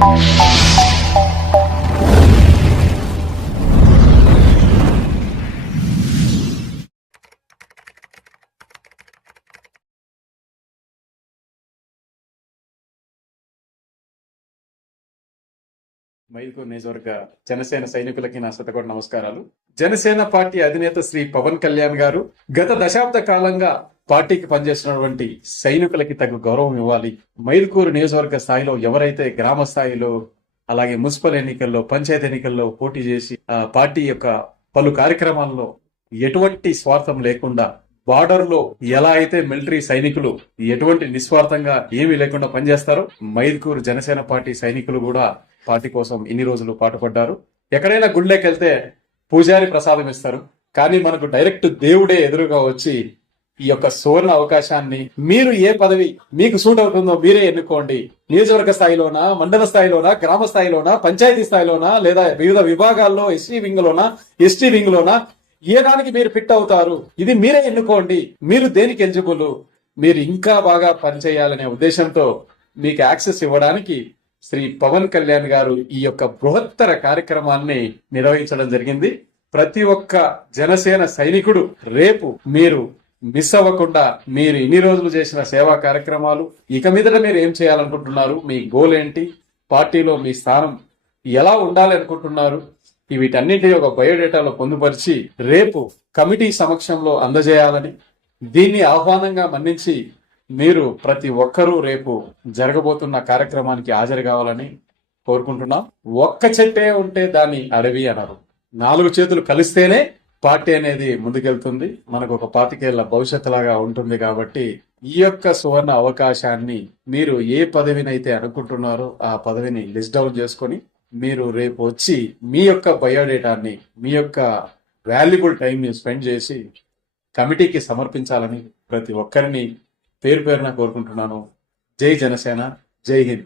మైదుకూరు నియోజకవర్గ జనసేన సైనికులకి నా శతకోటి నమస్కారాలు. జనసేన పార్టీ అధినేత శ్రీ పవన్ కళ్యాణ్ గారు గత దశాబ్ద కాలంగా పార్టీకి పనిచేస్తున్నటువంటి సైనికులకి తగు గౌరవం ఇవ్వాలి. మైదుకూరు నియోజకవర్గ స్థాయిలో ఎవరైతే గ్రామ స్థాయిలో అలాగే మున్సిపల్ ఎన్నికల్లో పంచాయతీ ఎన్నికల్లో పోటీ చేసి పార్టీ యొక్క పలు కార్యక్రమాల్లో ఎటువంటి స్వార్థం లేకుండా బార్డర్ లో ఎలా అయితే మిలిటరీ సైనికులు ఎటువంటి నిస్వార్థంగా ఏమీ లేకుండా పనిచేస్తారో మైదుకూరు జనసేన పార్టీ సైనికులు కూడా పార్టీ కోసం ఇన్ని రోజులు పాటుపడ్డారు. ఎక్కడైనా గుళ్ళకి వెళ్తే పూజారి ప్రసాదం ఇస్తారు, కానీ మనకు డైరెక్ట్ దేవుడే ఎదురుగా వచ్చి ఈ యొక్క సువర్ణ అవకాశాన్ని మీరు ఏ పదవి మీకు సూట్ అవుతుందో మీరే ఎన్నుకోండి. నియోజకవర్గ స్థాయిలోనా, మండల స్థాయిలోనా, గ్రామ స్థాయిలోనా, పంచాయతీ స్థాయిలోనా, లేదా వివిధ విభాగాల్లో ఎస్సీ వింగ్ లోనా, ఎస్టీ వింగ్ లోనా, ఏ దానికి మీరు ఫిట్ అవుతారు ఇది మీరే ఎన్నుకోండి. మీరు దేనికి ఎలిజిబుల్, మీరు ఇంకా బాగా పనిచేయాలనే ఉద్దేశంతో మీకు యాక్సెస్ ఇవ్వడానికి శ్రీ పవన్ కళ్యాణ్ గారు ఈ యొక్క బృహత్తర కార్యక్రమాన్ని నిర్వహించడం జరిగింది. ప్రతి ఒక్క జనసేన సైనికుడు రేపు మీరు మిస్ అవ్వకుండా మీరు ఇన్ని రోజులు చేసిన సేవా కార్యక్రమాలు, ఇక మీదట మీరు ఏం చేయాలనుకుంటున్నారు, మీ గోల్ ఏంటి, పార్టీలో మీ స్థానం ఎలా ఉండాలి అనుకుంటున్నారు, వీటన్నింటినీ ఒక బయోడేటాలో పొందుపరిచి రేపు కమిటీ సమక్షంలో అందజేయాలని, దీన్ని ఆహ్వానంగా మన్నించి మీరు ప్రతి ఒక్కరూ రేపు జరగబోతున్న కార్యక్రమానికి హాజరు కావాలని కోరుకుంటున్నాం. ఒక్క చెట్టే ఉంటే దాన్ని అడవి అన్నారు. 4 చేతులు కలిస్తేనే పార్టీ అనేది ముందుకెళ్తుంది. మనకు ఒక 25 ఏళ్ల భవిష్యత్తు లాగా ఉంటుంది. కాబట్టి ఈ యొక్క సువర్ణ అవకాశాన్ని మీరు ఏ పదవినైతే అనుకుంటున్నారో ఆ పదవిని లిస్ట్ డౌన్ చేసుకొని మీరు రేపు వచ్చి మీ యొక్క బయోడేటాన్ని, మీ యొక్క వాల్యుబుల్ టైంని స్పెండ్ చేసి కమిటీకి సమర్పించాలని ప్రతి ఒక్కరిని పేరు పేరున కోరుకుంటున్నాను. జై జనసేన, జై హింద్.